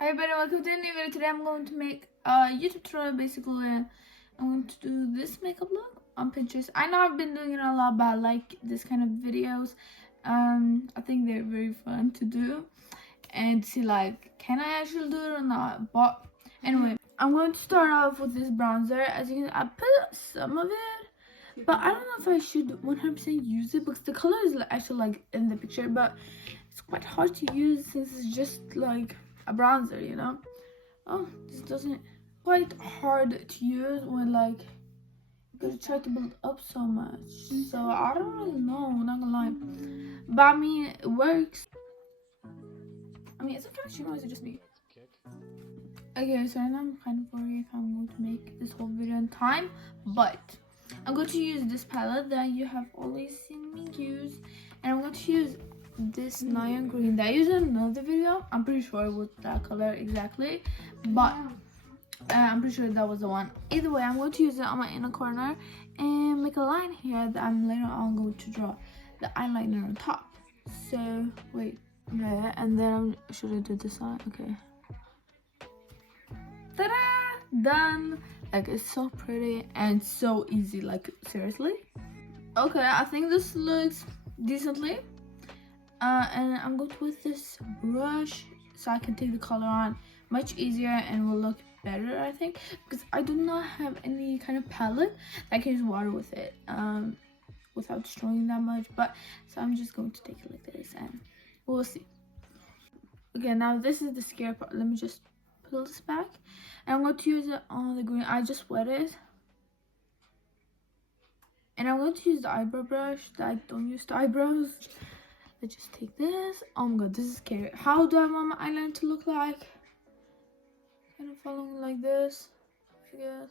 Hi everybody, welcome to a new video. Today I'm going to make a YouTube tutorial. Basically, I'm going to do this makeup look on Pinterest. I know I've been doing it a lot, but I like this kind of videos. I think they're very fun to do and see like, can I actually do it or not? But anyway, I'm going to start off with this bronzer. As you can, I put some of it, but I don't know if I should 100% use it because the color is actually like in the picture, but it's quite hard to use since it's just like a bronzer, you know. Oh, this doesn't quite hard to use when like you try to build up so much. So I don't really know, not gonna lie, but I mean it works. I mean, is it kind of or is it just me? Okay, so now I'm kind of worried if I'm going to make this whole video in time, but I'm going to use this palette that you have always seen me use, and I'm going to use this neon green that I used in another video. I'm pretty sure it was that color exactly, but I'm pretty sure that was the one. Either way, I'm going to use it on my inner corner and make a line here that I'm later on going to draw the eyeliner on top. So wait, yeah, and then should I do this side? Okay, ta-da, done. Like, it's so pretty and so easy, like seriously. Okay, I think this looks decently. And I'm going to put this brush so I can take the color on much easier and will look better, I think, because I do not have any kind of palette that I can use water with it without destroying that much. But so I'm just going to take it like this and we'll see. Okay, now this is the scary part. Let me just pull this back, and I'm going to use it on the green. I just wet it, and I'm going to use the eyebrow brush that I don't use the eyebrows. Let's just take this. Oh my god, this is scary. How do I want my eyeliner to look like? Kind of following like this, I guess.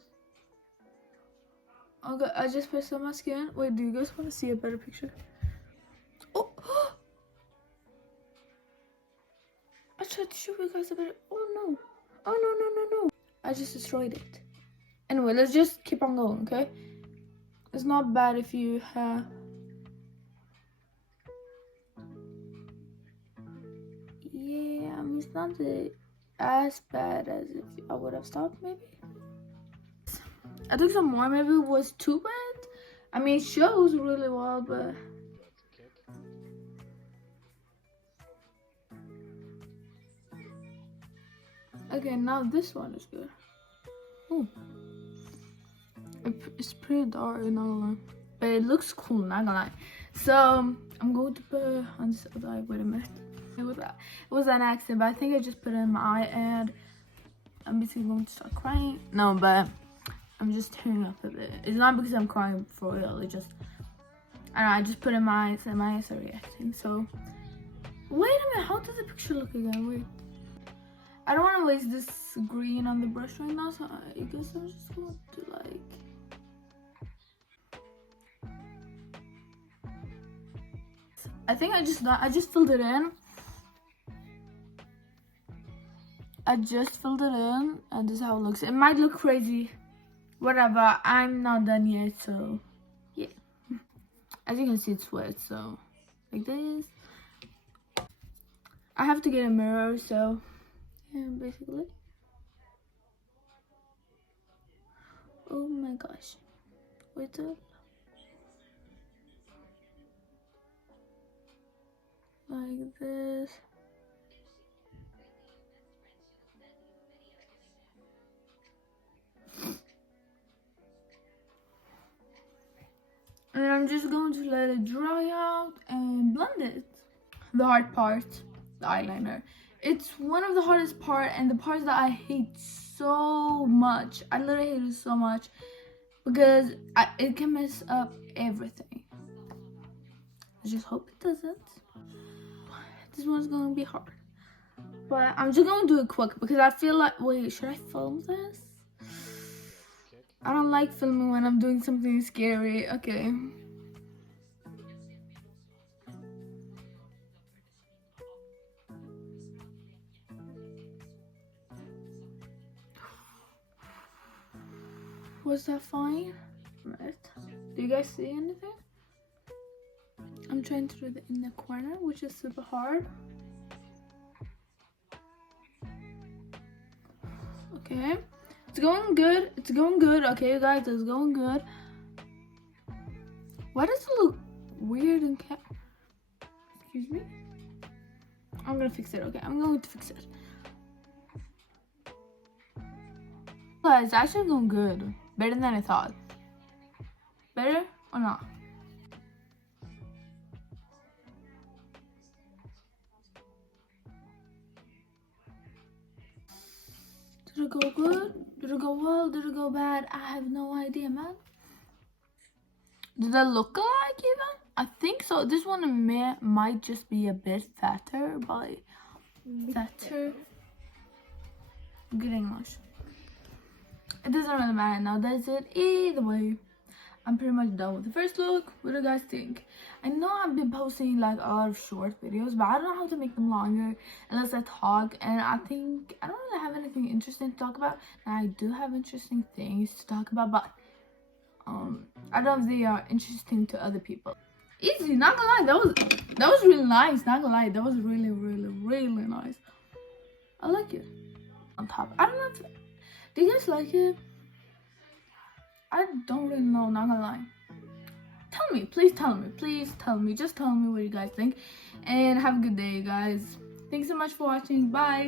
Okay, I just pressed on my skin. Wait, do you guys want to see a better picture? Oh! I tried to show you guys a better. Oh no! Oh no, no, no, no! I just destroyed it. Anyway, let's just keep on going, okay? It's not bad if you have. Yeah, I mean, it's not as bad as if I would have stopped, maybe. I think some more, maybe it was too wet. I mean, it shows really well, but okay, now this one is good. Ooh. It's pretty dark, not gonna lie, but it looks cool, not gonna lie. So I'm going to put on this other eye. Wait a minute. It was an accident, but I think I just put it in my eye, and I'm basically going to start crying. No, but I'm just tearing up a bit. It's not because I'm crying for real. It just, I don't know, I just put it in my eyes and my eyes are reacting. So wait a minute, how does the picture look again? Wait, I don't want to waste this green on the brush right now, so I guess I'm just going to like. I think I just filled it in. I just filled it in, and this is how it looks. It might look crazy, whatever. I'm not done yet, so yeah. As you can see, it's wet, so like this. I have to get a mirror, so yeah, basically. Oh my gosh, wait up. Like this. And I'm just going to let it dry out and blend it. The hard part, the eyeliner. It's one of the hardest part, and the parts that I hate so much. I literally hate it so much because it can mess up everything. I just hope it doesn't. This one's gonna be hard, but I'm just gonna do it quick because I feel like, wait, should I film this? I don't like filming when I'm doing something scary. Okay. Was that fine? Right. Do you guys see anything? I'm trying to do the inner corner, which is super hard. Okay, it's going good. It's going good. Okay, you guys, it's going good. Why does it look weird and excuse me? I'm gonna fix it. Okay, I'm going to fix it. Guys, it's actually going good. Better than I thought. Better or not? Did it go good? Did it go well? Did it go bad? I have no idea, man. Did it look alike even? I think so. This one might just be a bit fatter, but fatter. Good English. It doesn't really matter now, does it? Either way, I'm pretty much done with the first look. What do you guys think? I know I've been posting like a lot of short videos, but I don't know how to make them longer unless I talk, and I think I don't really have anything interesting to talk about. And I do have interesting things to talk about, but I don't know if they are interesting to other people. Easy, not gonna lie, that was really nice. Not gonna lie, that was really nice. I like it. On top, I don't know if, do you guys like it? I don't really know, not gonna lie. Tell me, please tell me, just tell me what you guys think, and have a good day, guys. Thanks so much for watching. Bye.